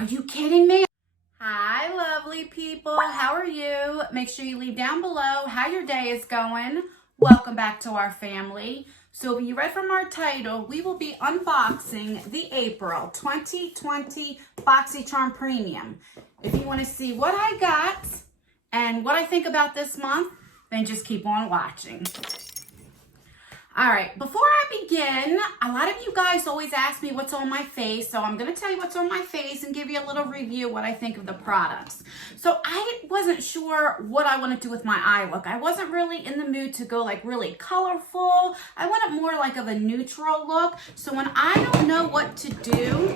Are you kidding me? Hi, lovely people. How are you? Make sure you leave down below how your day is going. Welcome back to our family. So you read from our title, we will be unboxing the April 2020 Boxycharm Premium. If you want to see what I got and what I think about this month, then just keep on watching. All right, before I begin, a lot of you guys always ask me what's on my face, so I'm going to tell you what's on my face and give you a little review of what I think of the products. So I wasn't sure what I want to do with my eye look. I wasn't really in the mood to go like really colorful. I wanted more like of a neutral look. So when I don't know what to do,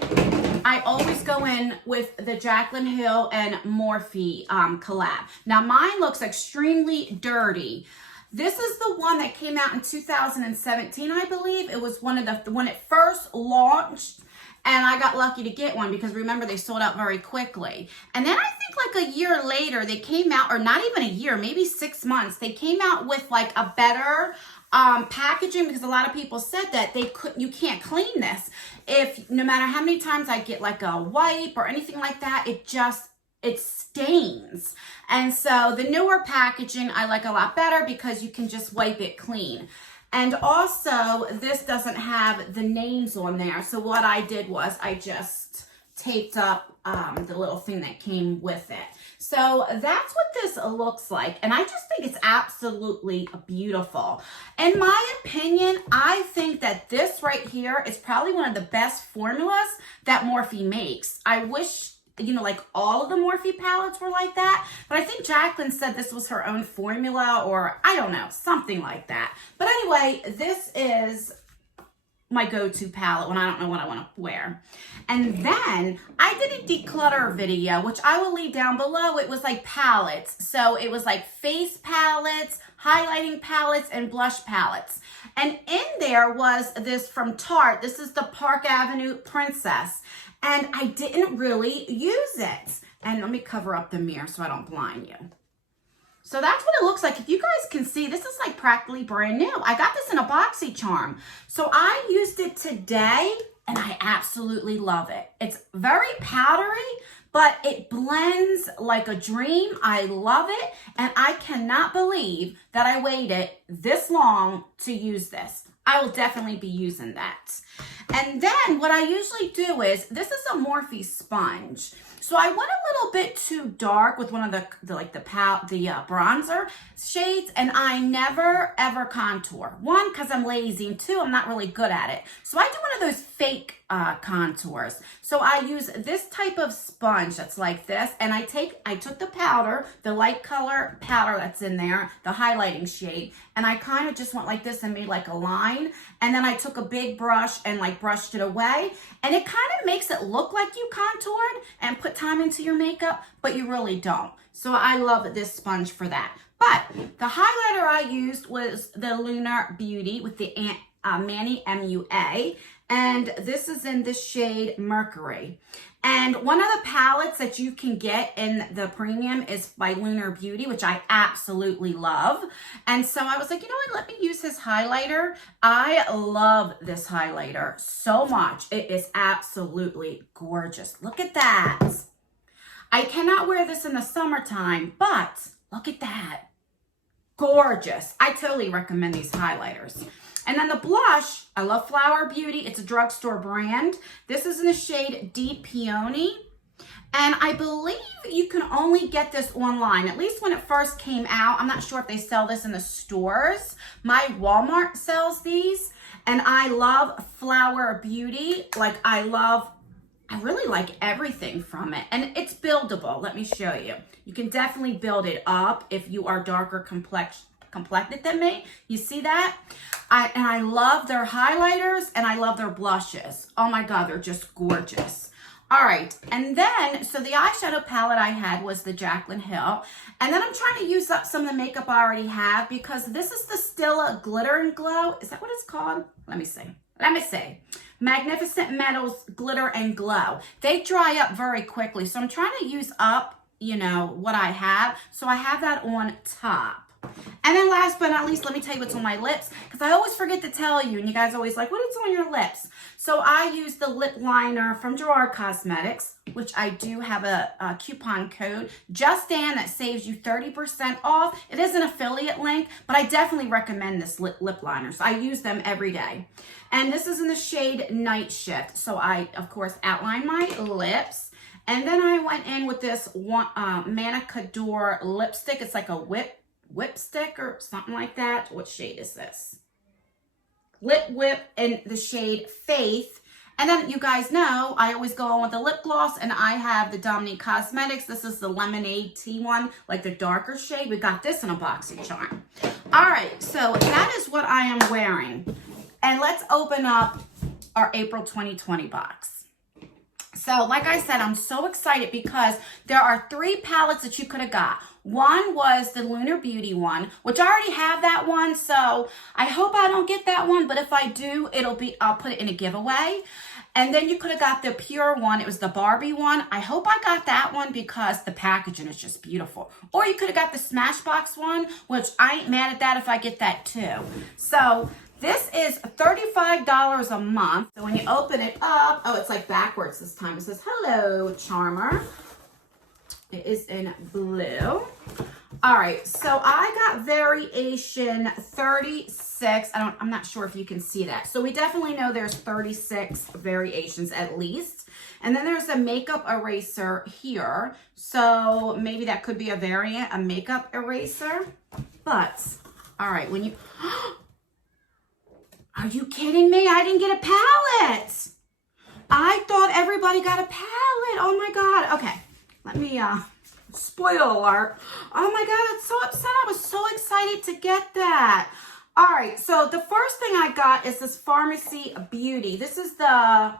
I always go in with the Jaclyn Hill and Morphe collab. Now mine looks extremely dirty. This is the one that came out in 2017, I believe. It was one of the, when it first launched, and I got lucky to get one because remember they sold out very quickly. And then I think like a year later, they came out, or not even a year, maybe 6 months, they came out with like a better packaging because a lot of people said that you can't clean this. If no matter how many times I get like a wipe or anything like that, it stains. And so the newer packaging I like a lot better because you can just wipe it clean. And also this doesn't have the names on there. So what I did was I just taped up the little thing that came with it. So that's what this looks like. And I just think it's absolutely beautiful. In my opinion, I think that this right here is probably one of the best formulas that Morphe makes. I wish, you know, like all of the Morphe palettes were like that. But I think Jaclyn said this was her own formula, or I don't know, something like that. But anyway, this is my go-to palette when I don't know what I want to wear. And then I did a declutter video, which I will leave down below. It was like palettes. So it was like face palettes, highlighting palettes, and blush palettes. And in there was this from Tarte. This is the Park Avenue Princess. And I didn't really use it. And let me cover up the mirror so I don't blind you. So that's what it looks like. If you guys can see, this is like practically brand new. I got this in a Boxycharm. So I used it today and I absolutely love it. It's very powdery, but it blends like a dream. I love it. And I cannot believe that I waited this long to use this. I will definitely be using that. And then what I usually do is, this is a Morphe sponge. So I went a little bit too dark with one of the bronzer shades, and I never ever contour. One, because I'm lazy, and two, I'm not really good at it. So I do one of those fake contours. So I use this type of sponge that's like this, and I took the powder, the light color powder that's in there, the highlighting shade, and I kind of just went like this and made like a line, and then I took a big brush and like brushed it away, and it kind of makes it look like you contoured and put time into your makeup, but you really don't. So I love this sponge for that. But the highlighter I used was the Lunar Beauty with the Manny MUA, and this is in the shade Mercury. And one of the palettes that you can get in the premium is by Lunar Beauty, which I absolutely love. And so I was like, you know what, let me use his highlighter. I love this highlighter so much. It is absolutely gorgeous. Look at that. I cannot wear this in the summertime, but look at that. Gorgeous. I totally recommend these highlighters. And then the blush, I love Flower Beauty. It's a drugstore brand. This is in the shade Deep Peony. And I believe you can only get this online, at least when it first came out. I'm not sure if they sell this in the stores. My Walmart sells these. And I love Flower Beauty. Like I really like everything from it. And it's buildable. Let me show you. You can definitely build it up if you are darker complected than me. You see that? And I love their highlighters and I love their blushes. Oh my God, they're just gorgeous. All right, and then, so the eyeshadow palette I had was the Jaclyn Hill. And then I'm trying to use up some of the makeup I already have because this is the Stila Glitter and Glow. Is that what it's called? Let me see. Magnificent Metals Glitter and Glow. They dry up very quickly, so I'm trying to use up, you know, what I have. So I have that on top. And then last but not least, let me tell you what's on my lips, because I always forget to tell you, and you guys always like, what is on your lips? So I use the lip liner from Gerard Cosmetics, which I do have a coupon code, Justin, that saves you 30% off. It is an affiliate link, but I definitely recommend this lip liner. So I use them every day. And this is in the shade Night Shift. So I, of course, outline my lips. And then I went in with this one, Manicador lipstick. It's like a whip stick or something like that. What shade is this? Lip Whip in the shade Faith. And then you guys know I always go on with the lip gloss, and I have the Dominique Cosmetics. This is the Lemonade Tea one, like the darker shade. We got this in a Boxycharm. All right, so that is what I am wearing. And let's open up our April 2020 box. So like I said, I'm so excited because there are 3 palettes that you could have got. One was the Lunar Beauty one, which I already have that one, so I hope I don't get that one, but if I do, I'll put it in a giveaway. And then you could have got the Pure one. It was the Barbie one. I hope I got that one because the packaging is just beautiful. Or you could have got the Smashbox one, which I ain't mad at that if I get that too. So this is $35 a month. So when you open it up, oh, it's like backwards this time. It says, hello, Charmer. It is in blue. All right, so I got variation 36. I'm not sure if you can see that. So we definitely know there's 36 variations at least. And then there's a makeup eraser here. So maybe that could be a variant, a makeup eraser. But, all right, when you, are you kidding me? I didn't get a palette. I thought everybody got a palette. Oh my God. Okay, let me, spoiler alert. Oh my God, I'm so upset. I was so excited to get that. All right, so the first thing I got is this Pharmacy Beauty. This is the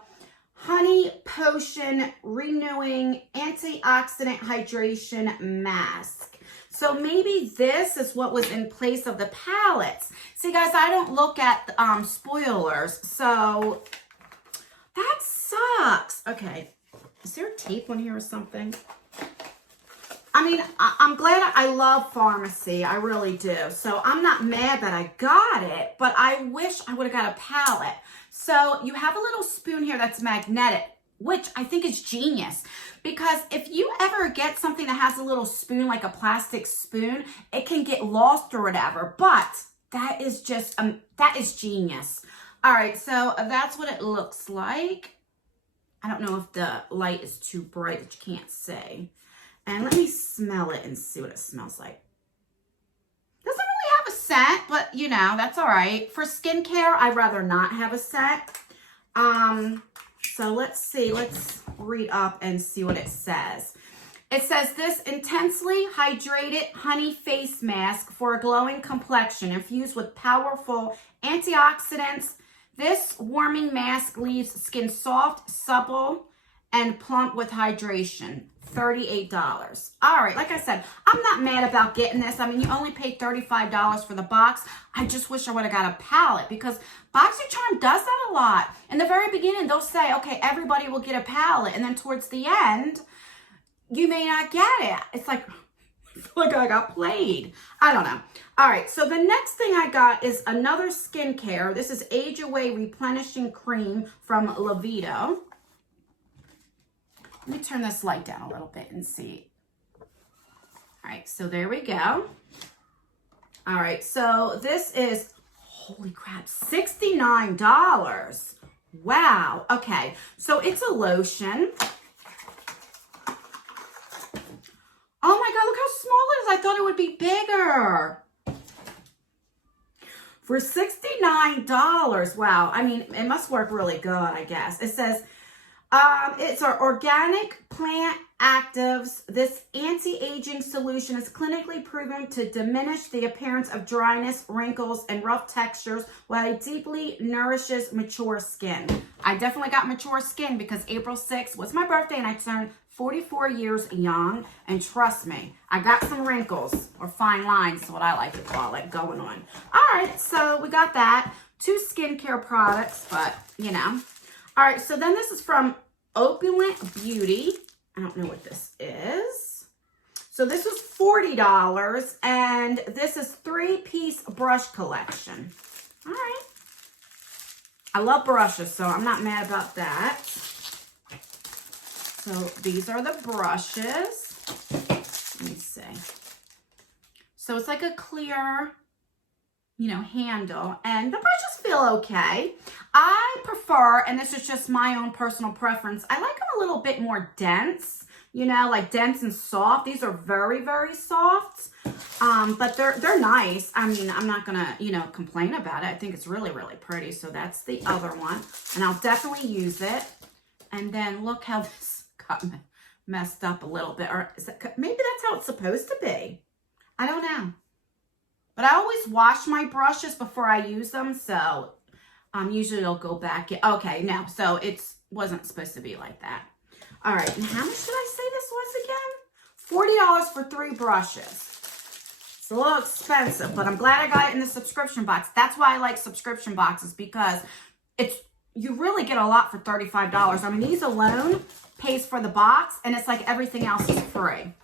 Honey Potion Renewing Antioxidant Hydration Mask. So maybe this is what was in place of the palettes. See guys, I don't look at spoilers, so that sucks. Okay, is there tape on here or something? I mean, I'm glad. I love pharmacy. I really do. So I'm not mad that I got it, but I wish I would have got a palette. So you have a little spoon here that's magnetic, which I think is genius. Because if you ever get something that has a little spoon, like a plastic spoon, it can get lost or whatever. But that is just, that is genius. All right, so that's what it looks like. I don't know if the light is too bright that you can't see. And let me smell it and see what it smells like. Doesn't really have a scent, but you know, that's all right. For skincare, I'd rather not have a scent. So let's see, let's read up and see what it says. It says this intensely hydrated honey face mask for a glowing complexion infused with powerful antioxidants. This warming mask leaves skin soft, supple, and plump with hydration. $38. All right, like I said, I'm not mad about getting this. I mean, you only paid $35 for the box. I just wish I would have got a palette because Boxycharm does that a lot. In the very beginning, they'll say, okay, everybody will get a palette. And then towards the end, you may not get it. It's like, I feel like I got played. I don't know. All right, so the next thing I got is another skincare. This is Age Away Replenishing Cream from Levito. Let me turn this light down a little bit and see. All right, so there we go. All right, so this is, holy crap, $69. Wow, okay. So it's a lotion. Oh my God, look how small it is. I thought it would be bigger. For $69, wow. I mean, it must work really good, I guess. It says, it's our organic plant actives. This anti-aging solution is clinically proven to diminish the appearance of dryness, wrinkles, and rough textures while it deeply nourishes mature skin. I definitely got mature skin because April 6th was my birthday and I turned 44 years young. And trust me, I got some wrinkles, or fine lines is what I like to call it, going on. All right, so we got that. 2 skincare products, but you know. All right, so then this is from Opulent Beauty. I don't know what this is. So this was $40, and this is 3-piece brush collection. All right. I love brushes, so I'm not mad about that. So these are the brushes. Let me see. So it's like a clear, you know, handle, and the brushes feel okay. I prefer, and this is just my own personal preference, I like them a little bit more dense, you know, like dense and soft. These are very, very soft, but they're nice. I mean, I'm not gonna, you know, complain about it. I think it's really, really pretty. So that's the other one, and I'll definitely use it. And then look how this got messed up a little bit, or is it, maybe that's how it's supposed to be. I don't know. But I always wash my brushes before I use them, so usually it'll go back in. Okay, no, so it wasn't supposed to be like that. All right, and how much did I say this was again? $40 for 3 brushes. It's a little expensive, but I'm glad I got it in the subscription box. That's why I like subscription boxes, because you really get a lot for $35. I mean, these alone pays for the box, and it's like everything else is free.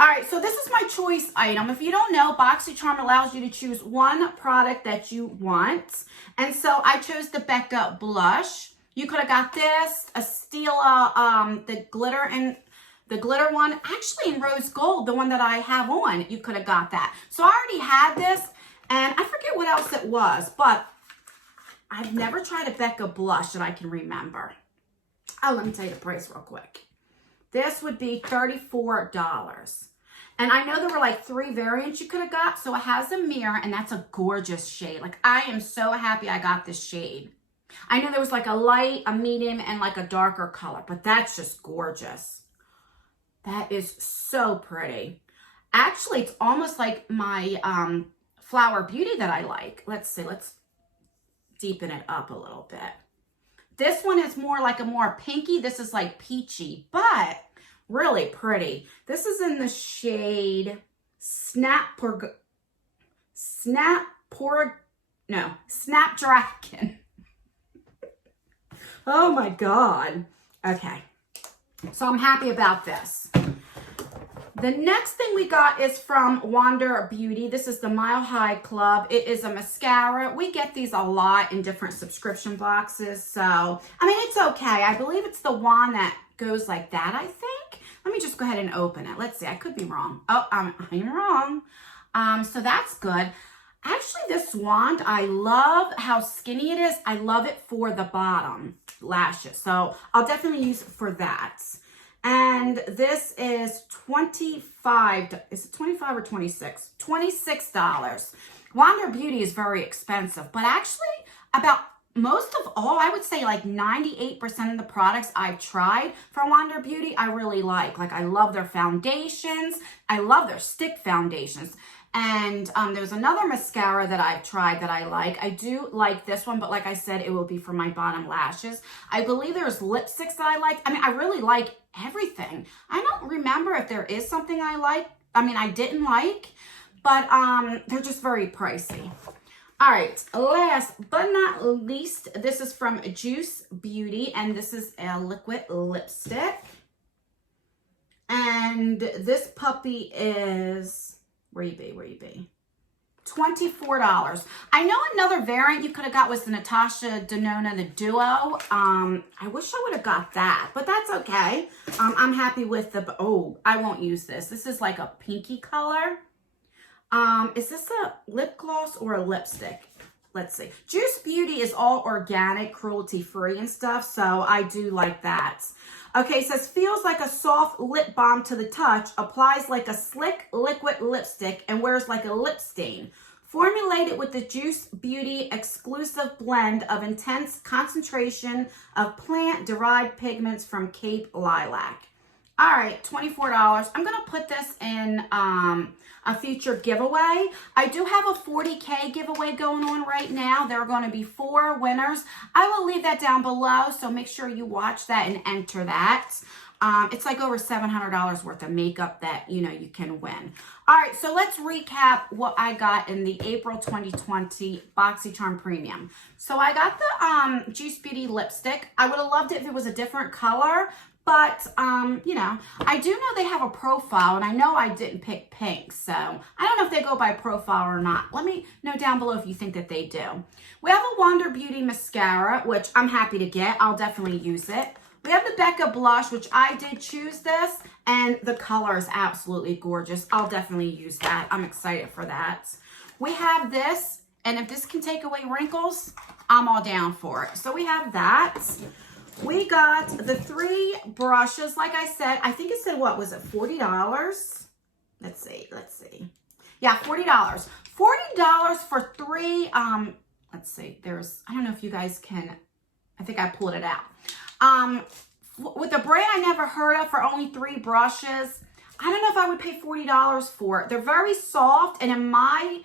All right, so this is my choice item. If you don't know, Boxycharm allows you to choose one product that you want. And so I chose the Becca blush. You could have got this, a Stila, the glitter one, actually in rose gold, the one that I have on, you could have got that. So I already had this, and I forget what else it was, but I've never tried a Becca blush that I can remember. Oh, let me tell you the price real quick. This would be $34. And I know there were like 3 variants you could have got. So it has a mirror, and that's a gorgeous shade. Like, I am so happy I got this shade. I know there was like a light, a medium, and like a darker color, but that's just gorgeous. That is so pretty. Actually, it's almost like my Flower Beauty that I like. Let's see, let's deepen it up a little bit. This one is more like a more pinky. This is like peachy, but really pretty. This is in the shade Snapdragon. Oh my God. Okay. So I'm happy about this. The next thing we got is from Wander Beauty. This is the Mile High Club. It is a mascara. We get these a lot in different subscription boxes. So, I mean, it's okay. I believe it's the wand that goes like that, I think. Let me just go ahead and open it. Let's see. I could be wrong. Oh, I'm wrong. So that's good. Actually, this wand, I love how skinny it is. I love it for the bottom lashes. So I'll definitely use it for that. And this is $25. Is it $25 or $26? $26. Wander Beauty is very expensive, but actually about most of all, I would say like 98% of the products I've tried from Wander Beauty, I really like. Like, I love their foundations. I love their stick foundations. And there's another mascara that I've tried that I like. I do like this one, but like I said, it will be for my bottom lashes. I believe there's lipsticks that I like. I mean, I really like everything. I don't remember if there is something I didn't like, but they're just very pricey. All right, last but not least, this is from Juice Beauty, and this is a liquid lipstick. And this puppy is... Where you be? $24. I know another variant you could have got was the Natasha Denona, the Duo. I wish I would have got that, but that's okay. I'm happy with the, I won't use this. This is like a pinky color. Is this a lip gloss or a lipstick? Let's see. Juice Beauty is all organic, cruelty-free and stuff, so I do like that. Okay, it says, feels like a soft lip balm to the touch, applies like a slick liquid lipstick, and wears like a lip stain. Formulated with the Juice Beauty exclusive blend of intense concentration of plant-derived pigments from Cape Lilac. All right, $24. I'm going to put this in a future giveaway. I do have a 40K giveaway going on right now. There are going to be 4 winners. I will leave that down below, so make sure you watch that and enter that. It's like over $700 worth of makeup that, you can win. All right, so let's recap what I got in the April 2020 Boxycharm Premium. So I got the Juice Beauty lipstick. I would have loved it if it was a different color, But, you know, I do know they have a profile, and I know I didn't pick pink, so I don't know if they go by profile or not. Let me know down below if you think that they do. We have the Wonder Beauty mascara, which I'm happy to get. I'll definitely use it. We have the Becca blush, which I did choose this, and the color is absolutely gorgeous. I'll definitely use that. I'm excited for that. We have this, and if this can take away wrinkles, I'm all down for it. So we have that. We got the 3 brushes. Like I said, I think it said, what was it, $40? Let's see. Yeah, $40. $40 for 3, let's see, I don't know if you guys can, I think I pulled it out. With a brand I never heard of for only 3 brushes, I don't know if I would pay $40 for it. They're very soft, and in my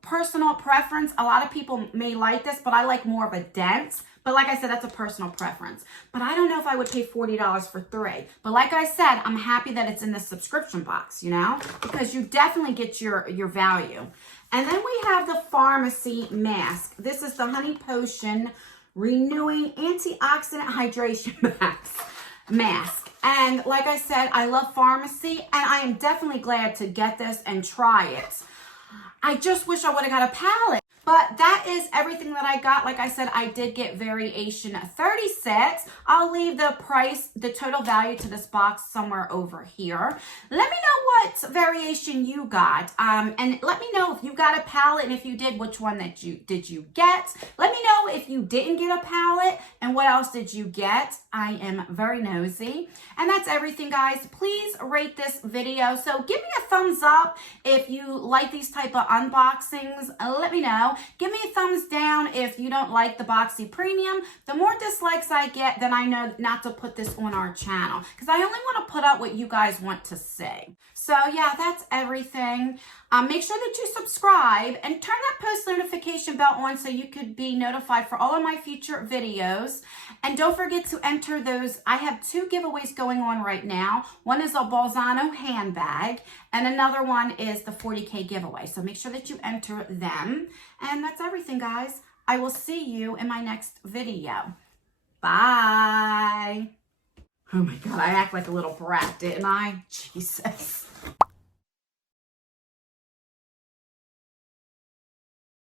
personal preference, a lot of people may like this, but I like more of a dense. But like I said, that's a personal preference. But I don't know if I would pay $40 for 3. But like I said, I'm happy that it's in the subscription box, you know, because you definitely get your value. And then we have the Pharmacy mask. This is the Honey Potion Renewing Antioxidant Hydration mask. And like I said, I love Pharmacy, and I am definitely glad to get this and try it. I just wish I would have got a palette. But that is everything that I got. Like I said, I did get Variation 36. I'll leave the price, the total value to this box somewhere over here. Let me know what variation you got. And let me know if you got a palette, and if you did, which one did you get. Let me know if you didn't get a palette, and what else did you get. I am very nosy. And that's everything, guys. Please rate this video. So give me a thumbs up if you like these type of unboxings. Let me know. Give me a thumbs down if you don't like the Boxy Premium. The more dislikes I get, then I know not to put this on our channel, because I only want to put out what you guys want to see. So yeah, that's everything. Make sure that you subscribe and turn that post notification bell on so you could be notified for all of my future videos. And don't forget to enter those. I have 2 giveaways going on right now. One is a Bolzano handbag, and another one is the 40K giveaway. So make sure that you enter them. And that's everything, guys. I will see you in my next video. Bye. Oh my God, I act like a little brat, didn't I? Jesus.